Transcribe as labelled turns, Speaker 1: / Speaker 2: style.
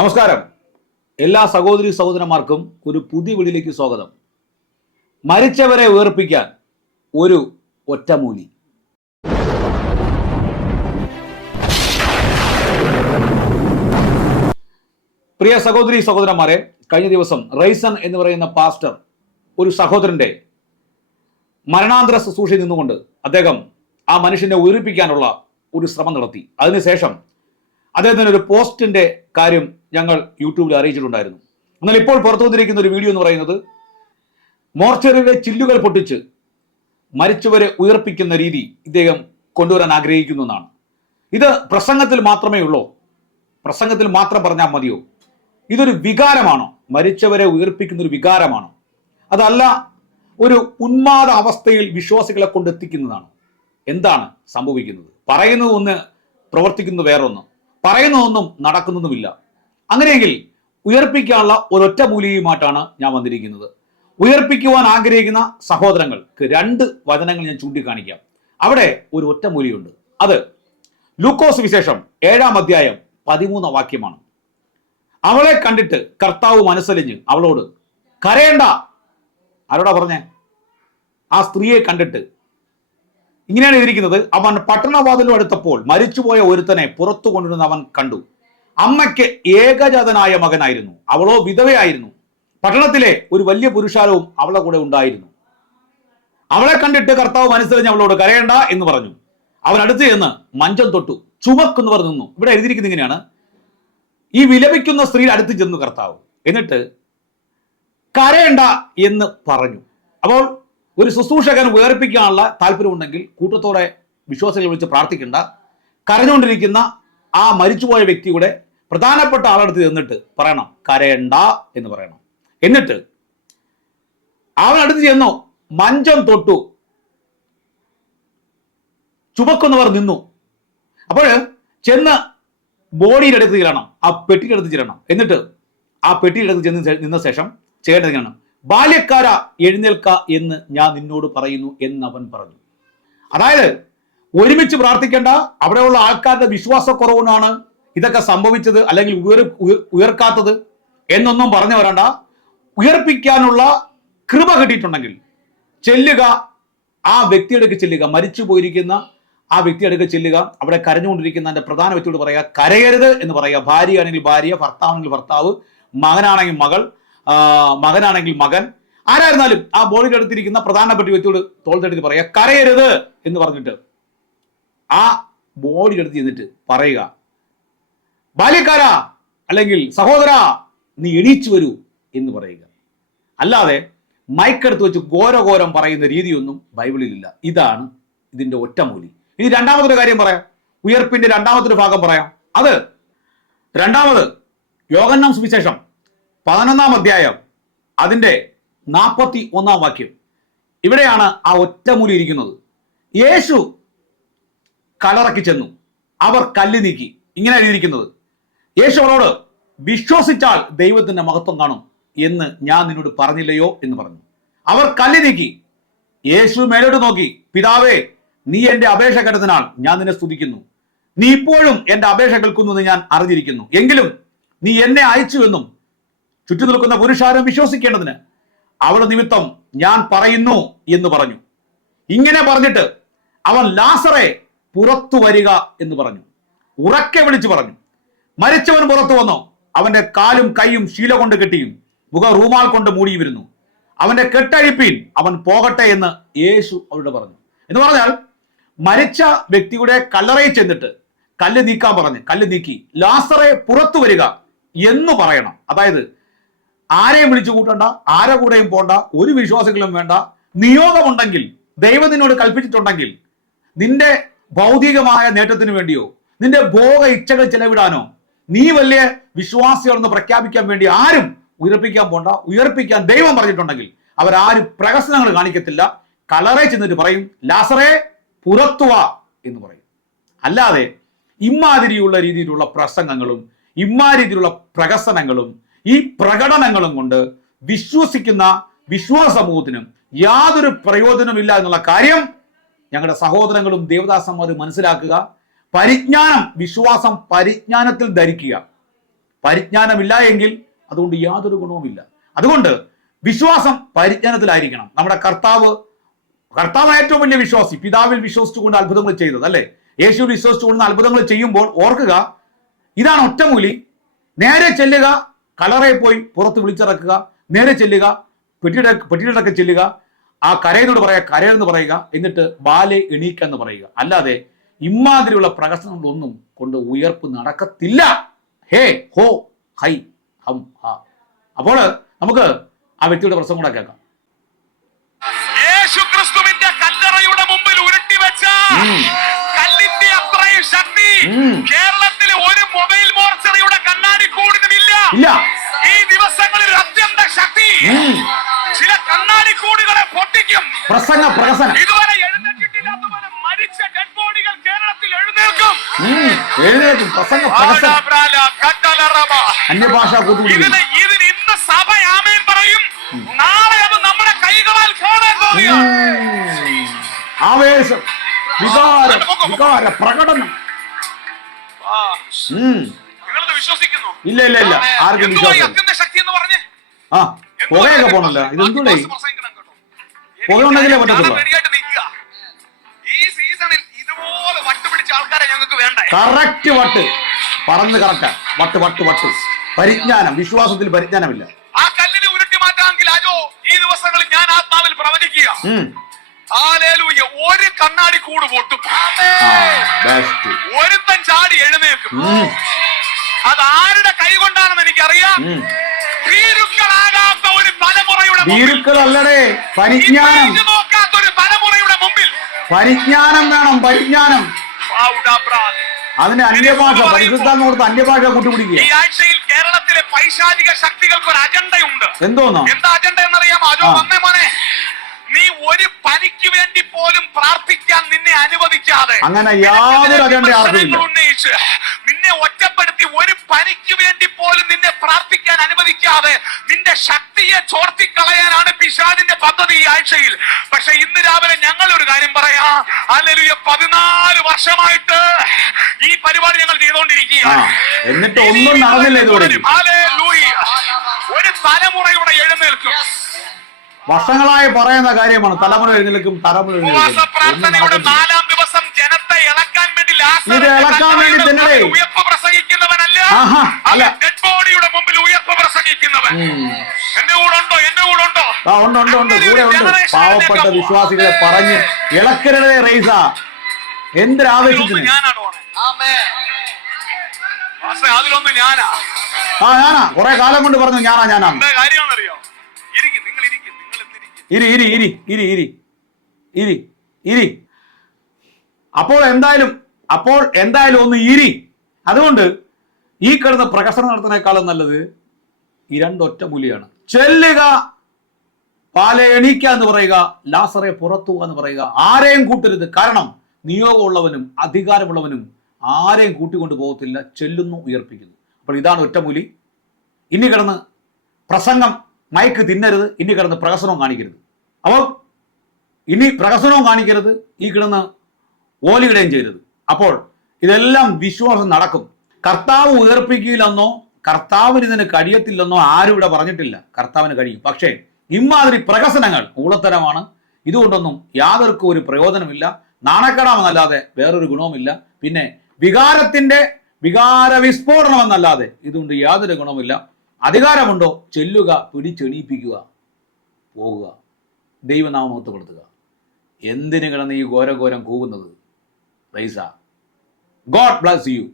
Speaker 1: നമസ്കാരം. എല്ലാ സഹോദരി സഹോദരന്മാർക്കും ഒരു പുതിയ വീടിലേക്ക് സ്വാഗതം. മരിച്ചവരെ ഉയർപ്പിക്കാൻ ഒരു ഒറ്റമൂലി. പ്രിയ സഹോദരി സഹോദരന്മാരെ കഴിഞ്ഞ ദിവസം റൈസൺ എന്ന് പറയുന്ന പാസ്റ്റർ ഒരു സഹോദരന്റെ മരണാന്തര ശുശ്രൂഷയിൽ നിന്നുകൊണ്ട് അദ്ദേഹം ആ മനുഷ്യനെ ഉയർപ്പിക്കാനുള്ള ഒരു ശ്രമം നടത്തി. അതിനുശേഷം അദ്ദേഹത്തിന് ഒരു പോസ്റ്റിന്റെ കാര്യം ഞങ്ങൾ യൂട്യൂബിൽ അറിയിച്ചിട്ടുണ്ടായിരുന്നു. എന്നാൽ ഇപ്പോൾ പുറത്തു വന്നിരിക്കുന്ന ഒരു വീഡിയോ എന്ന് പറയുന്നത് മോർച്ചറിയുടെ ചില്ലുകൾ പൊട്ടിച്ച് മരിച്ചവരെ ഉയർപ്പിക്കുന്ന രീതി ഇദ്ദേഹം കൊണ്ടുവരാൻ ആഗ്രഹിക്കുന്നു എന്നാണ്. ഇത് പ്രസംഗത്തിൽ മാത്രമേ ഉള്ളൂ? പ്രസംഗത്തിൽ മാത്രം പറഞ്ഞാൽ മതിയോ? ഇതൊരു വികാരമാണോ? മരിച്ചവരെ ഉയർപ്പിക്കുന്ന ഒരു വികാരമാണോ? അതല്ല ഒരു ഉന്മാദ അവസ്ഥയിൽ വിശ്വാസികളെ കൊണ്ടെത്തിക്കുന്നതാണ്? എന്താണ് സംഭവിക്കുന്നത്? പറയുന്നത് ഒന്ന് പ്രവർത്തിക്കുന്നത് വേറൊന്ന്. പറയുന്നതൊന്നും നടക്കുന്നതുമില്ല. അങ്ങനെയെങ്കിൽ ഉയർപ്പിക്കാനുള്ള ഒരൊറ്റ മൂലികയുമായിട്ടാണ് ഞാൻ വന്നിരിക്കുന്നത്. ഉയർപ്പിക്കുവാൻ ആഗ്രഹിക്കുന്ന സഹോദരങ്ങൾക്ക് രണ്ട് വചനങ്ങൾ ഞാൻ ചൂണ്ടിക്കാണിക്കാം. അവിടെ ഒരു ഒറ്റ മൂലിയുണ്ട് അത് ലൂക്കോസ് വിശേഷം ഏഴാം അധ്യായം പതിമൂന്നാം വാക്യമാണ്. അവളെ കണ്ടിട്ട് കർത്താവ് മനസ്സലിഞ്ഞ് അവളോട് കരയണ്ട. ആരോടാ പറഞ്ഞേ? ആ സ്ത്രീയെ കണ്ടിട്ട് ഇങ്ങനെയാണ് എഴുതിയിരിക്കുന്നത്. അവൻ പട്ടണവാതിലും അടുത്തപ്പോൾ മരിച്ചുപോയ ഒരുത്തനെ പുറത്തു കൊണ്ടുവരുന്ന അവൻ കണ്ടു. അമ്മയ്ക്ക് ഏകജാതനായ മകനായിരുന്നു. അവളോ വിധവയായിരുന്നു. പട്ടണത്തിലെ ഒരു വലിയ പുരുഷാരവും അവളെ കൂടെ ഉണ്ടായിരുന്നു. അവളെ കണ്ടിട്ട് കർത്താവ് മനസ്സിലഞ്ഞ് അവളോട് കരയണ്ട എന്ന് പറഞ്ഞു. അവൻ അടുത്ത് ചെന്ന് മഞ്ചം തൊട്ടു. ചുമക്കുന്നവർ നിന്നു. ഇവിടെ എഴുതിയിരിക്കുന്നത് ഇങ്ങനെയാണ്. ഈ വിലപിക്കുന്ന സ്ത്രീ അടുത്ത് ചെന്നു കർത്താവ്. എന്നിട്ട് കരയണ്ട എന്ന് പറഞ്ഞു. അപ്പോൾ ഒരു ശുശ്രൂഷകൻ വേർപ്പിക്കാനുള്ള താല്പര്യമുണ്ടെങ്കിൽ കൂട്ടത്തോടെ വിശ്വാസികളെ വിളിച്ച് പ്രാർത്ഥിക്കേണ്ട. കരഞ്ഞുകൊണ്ടിരിക്കുന്ന ആ മരിച്ചുപോയ വ്യക്തിയുടെ പ്രധാനപ്പെട്ട ആളടുത്ത് ചെന്നിട്ട് പറയണം കരയണ്ട എന്ന് പറയണം. എന്നിട്ട് അവൻ ചെന്നു മഞ്ചം തൊട്ടു. ചുമക്കുന്നവർ നിന്നു. അപ്പോൾ ചെന്ന് ബോഡിയുടെ അടുത്ത് ചെല്ലണം ആ പെട്ടിയുടെ ചെല്ലണം. എന്നിട്ട് ആ പെട്ടിയുടെ അടുത്ത് ചെന്ന് നിന്ന ശേഷം ചെയ്യേണ്ടത് ഇങ്ങനെയാണ് ബാല്യക്കാര എഴുന്നേൽക്ക എന്ന് ഞാൻ നിന്നോട് പറയുന്നു എന്ന് അവൻ പറഞ്ഞു. അതായത് ഒരുമിച്ച് പ്രാർത്ഥിക്കേണ്ട അവിടെയുള്ള ആൾക്കാരുടെ വിശ്വാസക്കുറവുകൊണ്ടാണ് ഇതൊക്കെ സംഭവിച്ചത് അല്ലെങ്കിൽ ഉയർ ഉയർ- ഉയർക്കാത്തത് എന്നൊന്നും പറഞ്ഞു വരണ്ട. ഉയർപ്പിക്കാനുള്ള കൃപ കിട്ടിയിട്ടുണ്ടെങ്കിൽ ചെല്ലുക ആ വ്യക്തിയുടെ ചെല്ലുക മരിച്ചു പോയിരിക്കുന്ന ആ വ്യക്തിയുടെ ചെല്ലുക അവിടെ കരഞ്ഞുകൊണ്ടിരിക്കുന്ന എന്റെ പ്രധാന വ്യക്തിയോട് പറയുക കരയരുത് എന്ന് പറയുക. ഭാര്യയാണെങ്കിൽ ഭാര്യ ഭർത്താവാണെങ്കിൽ ഭർത്താവ് മകനാണെങ്കിൽ മകൾ മകനാണെങ്കിൽ മകൻ. ആരായിരുന്നാലും ആ ബോളിന്റെ അടുത്തിരിക്കുന്ന പ്രധാനപ്പെട്ട വ്യക്തിയോട് തോൾത്തെടുത്ത് പറയുക കരയരുത് എന്ന് പറഞ്ഞിട്ട് ആ ബോഡിയുടെ അടുത്ത് ചെന്നിട്ട് പറയുക ബാല്യക്കാര അല്ലെങ്കിൽ സഹോദര നീ എണീച്ചു വരൂ എന്ന് പറയുക. അല്ലാതെ മൈക്കെടുത്ത് വെച്ച് ഘോരഘോരം പറയുന്ന രീതിയൊന്നും ബൈബിളിലില്ല. ഇതാണ് ഇതിന്റെ ഒറ്റമൂലി ഇനി രണ്ടാമതൊരു കാര്യം പറയാം. ഉയർപ്പിന്റെ രണ്ടാമതൊരു ഭാഗം പറയാം. അത് രണ്ടാമത് യോഗന്നാം സുവിശേഷം. പതിനൊന്നാം അധ്യായം അതിന്റെ നാൽപ്പത്തി ഒന്നാം വാക്യം. ഇവിടെയാണ് ആ ഒറ്റമൂലി ഇരിക്കുന്നത്. യേശു കലറക്കി ചെന്നു. അവർ കല്ല് നീക്കി. ഇങ്ങനെ എഴുതിയിരിക്കുന്നത്. യേശു അവരോട് വിശ്വസിച്ചാൽ ദൈവത്തിന്റെ മഹത്വം കാണും എന്ന് ഞാൻ നിന്നോട് പറഞ്ഞില്ലയോ? എന്ന് പറഞ്ഞു. അവർ കല്ല് നീക്കി. യേശു മേലോട്ട് നോക്കി. പിതാവേ നീ എന്റെ അപേക്ഷ കേട്ടതിനാൽ ഞാൻ നിന്നെ സ്തുതിക്കുന്നു. നീ ഇപ്പോഴും എന്റെ അപേക്ഷ കേൾക്കുന്നു എന്ന് ഞാൻ അറിഞ്ഞിരിക്കുന്നു. എങ്കിലും നീ എന്നെ അയച്ചു എന്നും ചുറ്റും നിൽക്കുന്ന പുരുഷാരം വിശ്വസിക്കേണ്ടതിന് അവൾ നിമിത്തം ഞാൻ പറയുന്നു എന്ന് പറഞ്ഞു. ഇങ്ങനെ പറഞ്ഞിട്ട് അവൻ ലാസറെ പുറത്തു വരിക എന്ന് പറഞ്ഞു. ഉറക്കെ വിളിച്ചു പറഞ്ഞു. മരിച്ചവൻ പുറത്തു വന്നോ. അവന്റെ കാലും കൈയും ശീല കൊണ്ട് കെട്ടിയും മുഖ റൂമാൽ കൊണ്ട് മൂടിയുമിരുന്നു. അവന്റെ കെട്ടഴിപ്പീൻ അവൻ പോകട്ടെ എന്ന് യേശു അവരോട് പറഞ്ഞു. എന്ന് പറഞ്ഞാൽ മരിച്ച വ്യക്തിയുടെ കല്ലറയിൽ ചെന്നിട്ട് കല്ല് നീക്കാൻ പറഞ്ഞ്. കല്ല് നീക്കി ലാസറെ പുറത്തു വരിക എന്ന് പറയണം. അതായത് ആരെയും വിളിച്ചു കൂട്ടണ്ട ആരെ കൂടെയും പോണ്ട ഒരു വിശ്വാസികളും വേണ്ട. നിയോഗമുണ്ടെങ്കിൽ ദൈവം നിന്നോട് കൽപ്പിച്ചിട്ടുണ്ടെങ്കിൽ നിന്റെ ഭൗതികമായ നേട്ടത്തിന് വേണ്ടിയോ നിന്റെ ഭോഗ ഇച്ഛകൾ ചെലവിടാനോ നീ വലിയ വിശ്വാസികളെന്ന് പ്രഖ്യാപിക്കാൻ വേണ്ടി ആരും ഉയർപ്പിക്കാൻ പോണ്ട ഉയർപ്പിക്കാൻ ദൈവം പറഞ്ഞിട്ടുണ്ടെങ്കിൽ അവരാരും പ്രഹസനങ്ങൾ കാണിക്കത്തില്ല. കളറെ ചെന്നിട്ട് പറയും ലാസറെ പുറത്തുവ എന്ന് പറയും. അല്ലാതെ ഇമ്മാതിരിയുള്ള രീതിയിലുള്ള പ്രസംഗങ്ങളും ഇമ്മാതിരിയുള്ള പ്രഹസനങ്ങളും ഈ പ്രകടനങ്ങളും കൊണ്ട് വിശ്വസിക്കുന്ന വിശ്വാസ സമൂഹത്തിനും യാതൊരു പ്രയോജനമില്ല എന്നുള്ള കാര്യം ഞങ്ങളുടെ സഹോദരങ്ങളും ദേവദാസന്മാരും മനസ്സിലാക്കുക. പരിജ്ഞാനം വിശ്വാസം പരിജ്ഞാനത്തിൽ ധരിക്കുക. പരിജ്ഞാനമില്ല എങ്കിൽ അതുകൊണ്ട് യാതൊരു ഗുണവുമില്ല. അതുകൊണ്ട് വിശ്വാസം പരിജ്ഞാനത്തിലായിരിക്കണം. നമ്മുടെ കർത്താവ് കർത്താവ് ഏറ്റവും വലിയ വിശ്വാസി. പിതാവിൽ വിശ്വസിച്ചുകൊണ്ട് അത്ഭുതങ്ങൾ ചെയ്തത് അല്ലേ? യേശുവിൽ വിശ്വസിച്ചുകൊണ്ട് അത്ഭുതങ്ങൾ ചെയ്യുമ്പോൾ ഓർക്കുക ഇതാണ് ഒറ്റമൂലി. നേരെ ചെല്ലുക കളറെ പോയി പുറത്ത് വിളിച്ചിറക്കുക നേരെ ചെല്ലുക പെട്ടിയുടെ പെട്ടിയുടെ ചെല്ലുക ആ കരയെന്നോട് പറയുക കരയെന്ന് പറയുക എന്നിട്ട് ബാലെ എണീക്ക എന്ന് പറയുക. അല്ലാതെ ഇമാതിരിയുള്ള പ്രകസനങ്ങളൊന്നും കൊണ്ട് ഉയർപ്പ് നടക്കത്തില്ല. ഹേ ഹോ ഹൈ ഹം ഹ. അപ്പോൾ നമുക്ക് ആ വ്യക്തിയുടെ പ്രസംഗം കൂടെ കേൾക്കാം.
Speaker 2: യേശു കല്ലറയുടെ മുമ്പിൽ ഉരുട്ടി വെച്ച കല്ലിന്റെ അത്രയും ശക്തി മോർച്ചറിയുടെ കണ്ണാടി കൂടുന്നുമില്ല
Speaker 1: ഇല്ല.
Speaker 2: ഈ ദിവസങ്ങളിൽ അത്യന്ത ശക്തി. ചില കണ്ണാടി കൂടുകളെ പൊട്ടിക്കും.
Speaker 1: പ്രസംഗ പ്രസംഗം
Speaker 2: ഇതുവരെ എഴുന്നേറ്റിട്ടില്ലാത്തവരെ മരിച്ച ഡെഡ് ബോഡികൾ കേരളത്തിൽ എഴുന്നേൽക്കും.
Speaker 1: പ്രസംഗ പ്രകസനം
Speaker 2: ആടാബ്രാല, കട്ടലറബ.
Speaker 1: അന്യഭാഷ
Speaker 2: ഇതിന് ഇതിന് ഇന്ന് സഭ ആമേൻ പറയും നാളെ അത് നമ്മുടെ കൈകളാൽ കാണാൻ
Speaker 1: ആവേശം. വികാരം. വികാര പ്രകടനം.
Speaker 2: വിശ്വസിക്കുന്നു.
Speaker 1: ഇല്ല ഇല്ല ഇല്ല. ആർക്കും
Speaker 2: അത്യന്ത ശക്തി എന്ന് പറഞ്ഞേ?
Speaker 1: ആ പുകയൊക്കെ പോണല്ലോ.
Speaker 2: എനിക്ക്
Speaker 1: പുകയുണ്ടെങ്കിലേ
Speaker 2: ഞാൻ
Speaker 1: പറ്റത്തുള്ളൂ.
Speaker 2: ഈ സീസണിൽ ഇതുപോലെ വട്ടുപിടിച്ച ആൾക്കാരെ ഞങ്ങൾക്ക് വേണ്ട?
Speaker 1: കറക്റ്റ് വട്ട്. പറഞ്ഞത് കറക്റ്റാ വട്ട് വട്ട് വട്ട്. പരിജ്ഞാനം. വിശ്വാസത്തിൽ പരിജ്ഞാനമില്ല.
Speaker 2: ആ കല്ലിനെ ഉരുട്ടി മാറ്റാമെങ്കിൽ അജോ ഈ ദിവസങ്ങളിൽ ഞാൻ ആത്മാവിൽ പ്രവചിക്കുക.
Speaker 1: ഉം.
Speaker 2: ഹല്ലേലൂയ. ഒരു കണ്ണാടി കൂട് പൊട്ടും. ഒരുത്തൻ ചാടി എഴുന്നേൽക്കും.
Speaker 1: ഉം.
Speaker 2: അത് ആരുടെ കൈ കൊണ്ടാണെന്ന് എനിക്കറിയാം. ഭീരുക്കളാകാത്ത ഒരു തലമുറയുടെ
Speaker 1: ഭീരുക്കളല്ലടേ പരിജ്ഞാനം.
Speaker 2: നോക്കാത്ത ഒരു തലമുറയുടെ മുമ്പിൽ.
Speaker 1: പരിജ്ഞാനം വേണം പരിജ്ഞാനം.
Speaker 2: അതിന്റെ
Speaker 1: അതിന് അന്യഭാഷ പരിശുദ്ധാന്ന് കൊടുത്ത് അന്യഭാഷ കൂട്ടുപിടിക്കുക.
Speaker 2: ഈ ആഴ്ചയിൽ കേരളത്തിലെ പൈശാചിക ശക്തികൾക്ക് ഒരു അജണ്ടയുണ്ട്
Speaker 1: എന്തോന്നോ?
Speaker 2: എന്താ അജണ്ട എന്നറിയാമോ? അതോ
Speaker 1: അമ്മേ
Speaker 2: വന്നേ മോനെ. നീ ഒരു പനിക്ക് വേണ്ടി പോലും പ്രാർത്ഥിക്കാൻ നിന്നെ അനുവദിക്കാതെ
Speaker 1: അങ്ങനെ യാതൊരു
Speaker 2: ഉന്നയിച്ച് നിന്നെ ഒറ്റപ്പെടുത്തി ഒരു പനിക്ക് വേണ്ടി പോലും നിന്നെ പ്രാർത്ഥിക്കാൻ അനുവദിക്കാതെ നിന്റെ ശക്തിയെ ചോർത്തിക്കളയാനാണ് പിശാദിന്റെ പദ്ധതി ഈ ആഴ്ചയിൽ. പക്ഷെ ഇന്ന് രാവിലെ ഞങ്ങൾ ഒരു കാര്യം പറയാ. അല്ലെങ്കിൽ പതിനാല് വർഷമായിട്ട് ഈ പരിപാടി ഞങ്ങൾ ചെയ്തുകൊണ്ടിരിക്കുകയാണ്
Speaker 1: എന്നിട്ട് ഒന്നും നടന്നില്ല ഇതുവരെ.
Speaker 2: ഹല്ലേലൂയ. ഒരു തലമുറയുടെ എഴുന്നേൽക്കും.
Speaker 1: വർഷങ്ങളായി പറയുന്ന കാര്യമാണ് തലമുറ എഴുന്നേൽക്കും തലമുറ എഴുന്നേൽക്കും. ഒന്നും
Speaker 2: പ്രാർത്ഥനയുടെ
Speaker 1: നടക്കുന്നില്ല
Speaker 2: നാലാം ദിവസം ജനത്തെ ഇളക്കാൻ വേണ്ടി
Speaker 1: ഇത് ഇളക്കാൻ വേണ്ടി തന്നെ
Speaker 2: ഉയർപ്പ് പ്രസംഗിക്കുന്നവനല്ല.
Speaker 1: ആഹാ, അല്ല.
Speaker 2: ഡെഡ് ബോഡിയുടെ മുമ്പിൽ ഉയർപ്പ് പ്രസംഗിക്കുന്നവൻ.
Speaker 1: ഉം.
Speaker 2: എന്റെ കൂടെ ഉണ്ടോ എന്റെ കൂടെ ഉണ്ടോ
Speaker 1: ആ ഉണ്ട് ഉണ്ട് ഉണ്ട്. കൂടെ ഉണ്ട്. പാവപ്പെട്ട വിശ്വാസികളെ പറഞ്ഞ് ഇളക്കരുടെ റൈസ എന്തൊരാവേശത്തിന്
Speaker 2: അതിലൊന്ന് ഞാനാ.
Speaker 1: ആ ഞാനാ. കൊറേ കാലം കൊണ്ട് പറഞ്ഞു ഞാനാ ഞാനാ.
Speaker 2: എന്താ
Speaker 1: ഇരി ഇരി ഇരി ഇരി ഇരി. ഇരി ഇരി. അപ്പോൾ എന്തായാലും അപ്പോൾ എന്തായാലും ഒന്ന് ഇരി. അതുകൊണ്ട് ഈ കിടന്ന് പ്രകസനം നടത്തുന്നേക്കാളും നല്ലത് ഈ രണ്ടൊറ്റ പുലിയാണ്. ചെല്ലുക പാലെ എണീക്ക എന്ന് പറയുക ലാസറെ പുറത്തു എന്ന് പറയുക. ആരെയും കൂട്ടരുത്. കാരണം നിയോഗമുള്ളവനും അധികാരമുള്ളവനും ആരെയും കൂട്ടിക്കൊണ്ട് പോകത്തില്ല. ചെല്ലുന്നു ഉയർപ്പിക്കുന്നു. അപ്പോൾ ഇതാണ് ഒറ്റമൂലി ഇനി കിടന്ന് പ്രസംഗം. മയക്ക് തിന്നരുത് ഇനി കിടന്ന് പ്രഹസനവും കാണിക്കരുത്. അപ്പോൾ ഇനി പ്രഹസനവും കാണിക്കരുത് ഈ കിടന്ന് ഓലിയിടുകയും ചെയ്യരുത്. അപ്പോൾ ഇതെല്ലാം വിശ്വാസം നടക്കും. കർത്താവ് ഉയർപ്പിക്കില്ലെന്നോ കർത്താവിന് ഇതിന് കഴിയത്തില്ലെന്നോ ആരും ഇവിടെ പറഞ്ഞിട്ടില്ല. കർത്താവിന് കഴിയും. പക്ഷേ ഇമാതിരി പ്രഹസനങ്ങൾ ഊളത്തരമാണ്. ഇതുകൊണ്ടൊന്നും യാതൊരുക്കും ഒരു പ്രയോജനമില്ല. നാണക്കടാമെന്നല്ലാതെ വേറൊരു ഗുണവുമില്ല. പിന്നെ വികാരത്തിന്റെ വികാര വിസ്ഫോടനമെന്നല്ലാതെ ഇതുകൊണ്ട് യാതൊരു ഗുണവുമില്ല. അധികാരമുണ്ടോ? ചെല്ലുക പിടിച്ചെണീപ്പിക്കുക പോകുക. ദൈവനാമത്വപ്പെടുത്തുക എന്തിനു കിടന്ന് ഈ ഘോരഘോരം കൂവുന്നത്? റൈസ. God bless you.